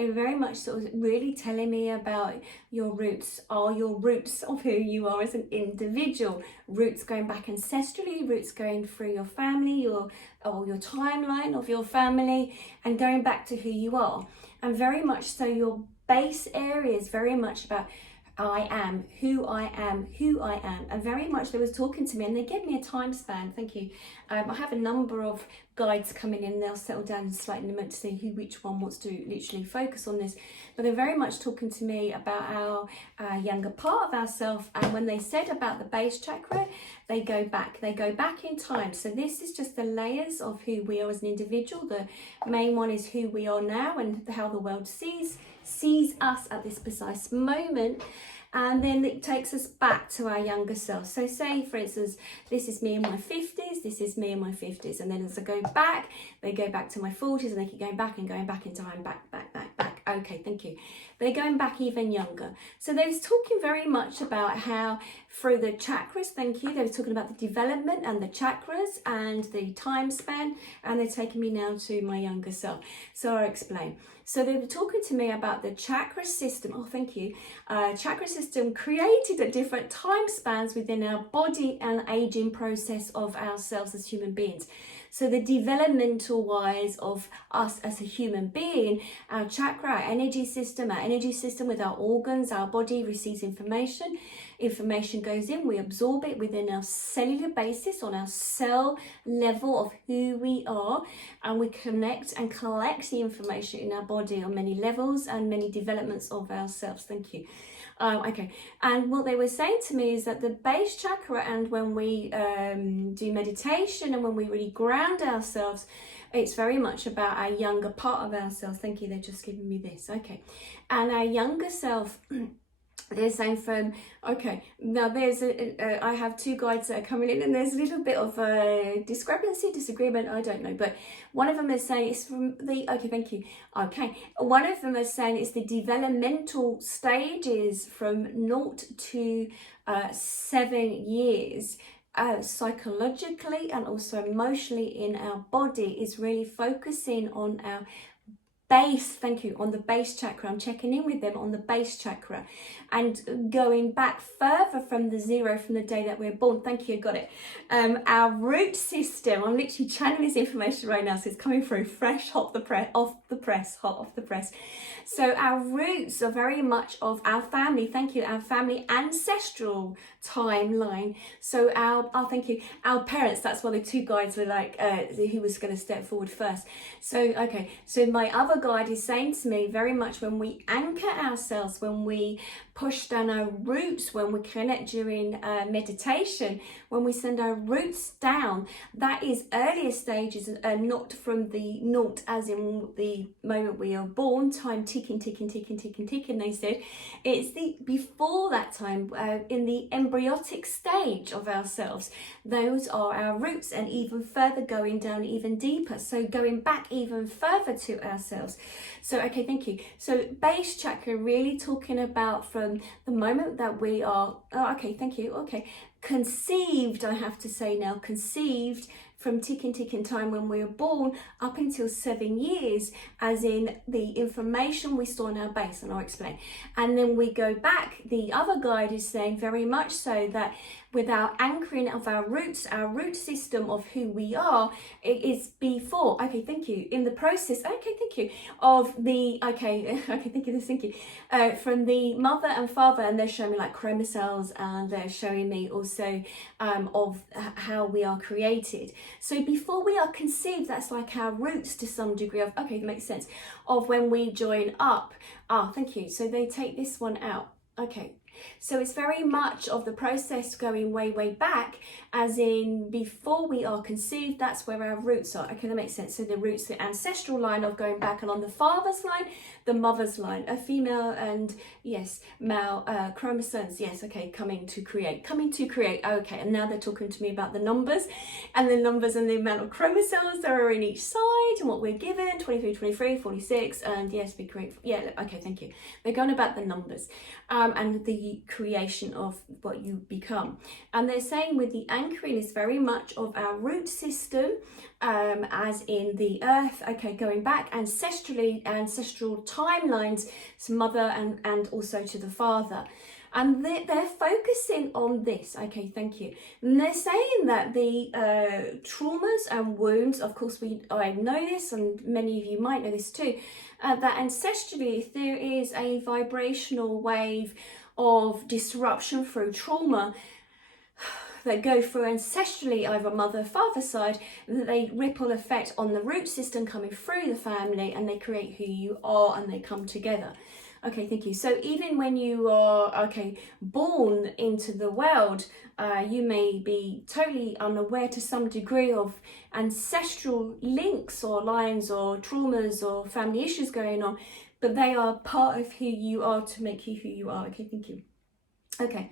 They're very much sort of really telling me about your roots, are your roots of who you are as an individual. Roots going back ancestrally, roots going through your family, or your timeline of your family, and going back to who you are. And very much so your base area is very much about I am, who I am, who I am. And very much they was talking to me, and they gave me a time span. Thank you. I have a number of guides coming in, they'll settle down slightly in a moment to see which one wants to literally focus on this. But they're very much talking to me about our younger part of ourselves. And when they said about the base chakra, they go back in time. So this is just the layers of who we are as an individual. The main one is who we are now and how the world sees us at this precise moment. And then it takes us back to our younger self. So say, for instance, this is me in my 50s, this is me in my 50s. And then as I go back, they go back to my 40s, and they keep going back in time, back. Okay, thank you. They're going back even younger. So they was talking very much about how through the chakras, thank you, they were talking about the development and the chakras and the time span, and they're taking me now to my younger self. So I'll explain. So they were talking to me about the chakra system. Oh, thank you. Chakra system created at different time spans within our body and aging process of ourselves as human beings. So the developmental wise of us as a human being, our chakra, our energy system with our organs, our body receives information. Information goes in, we absorb it within our cellular basis on our cell level of who we are, and we connect and collect the information in our body on many levels and many developments of ourselves. Thank you. Okay, and what they were saying to me is that the base chakra, and when we do meditation and when we really ground ourselves, it's very much about our younger part of ourselves. Thank you, they're just giving me this. Okay, and our younger self, they're saying from, okay, now there's I have two guides that are coming in, and there's a little bit of a disagreement, I don't know, but one of them is saying it's from the, okay, thank you, okay, one of them is saying it's the developmental stages from 0 to 7 years. Psychologically and also emotionally in our body is really focusing on our base, thank you, on the base chakra. I'm checking in with them on the base chakra and going back further from the zero, from the day that we're born. Thank you, got it. Our root system, I'm literally channeling this information right now, so it's coming through fresh, hot off the press. So our roots are very much of our family, thank you, our family ancestral timeline. So thank you, our parents, that's why the two guides were like, who was going to step forward first. So, okay, so my other guide is saying to me very much when we anchor ourselves, when we push down our roots, when we connect during meditation, when we send our roots down, that is earlier stages, not from the naught as in the moment we are born, time ticking, they said. It's the before that time, in the embryotic stage of ourselves. Those are our roots, and even further going down even deeper, so going back even further to ourselves. So, okay, thank you. So base chakra really talking about from the moment that we are, okay, thank you, okay, conceived, I have to say now, conceived from ticking time when we were born up until 7 years, as in the information we store in our base, and I'll explain. And then we go back, the other guide is saying very much so that with our anchoring of our roots, our root system of who we are, it is before, okay, thank you, in the process, okay, thank you, of the, okay, thank you, from the mother and father, and they're showing me like chromosomes, and they're showing me also of how we are created. So before we are conceived, that's like our roots to some degree of, okay, that makes sense, of when we join up. Thank you. So they take this one out. Okay. So it's very much of the process going way back, as in before we are conceived, that's where our roots are. Okay, that makes sense. So the roots, the ancestral line of going back along the father's line, the mother's line, a female and yes, male chromosomes. Yes, okay, coming to create. Okay, and now they're talking to me about the numbers and the amount of chromosomes that are in each side and what we're given, 23, 23, 46, and yes, we create, yeah, okay, thank you. They're going about the numbers and the the creation of what you become. And they're saying with the anchoring is very much of our root system, as in the earth, okay, going back ancestrally, ancestral timelines to mother and also to the father. And they're focusing on this. Okay, thank you. And they're saying that the traumas and wounds, of course, I know this, and many of you might know this too, that ancestrally, if there is a vibrational wave of disruption through trauma that go through ancestrally, either mother, father side, that they ripple effect on the root system coming through the family, and they create who you are, and they come together. Okay, thank you. So even when you are, okay, born into the world, you may be totally unaware to some degree of ancestral links or lines or traumas or family issues going on, but they are part of who you are to make you who you are. Okay, thank you. Okay.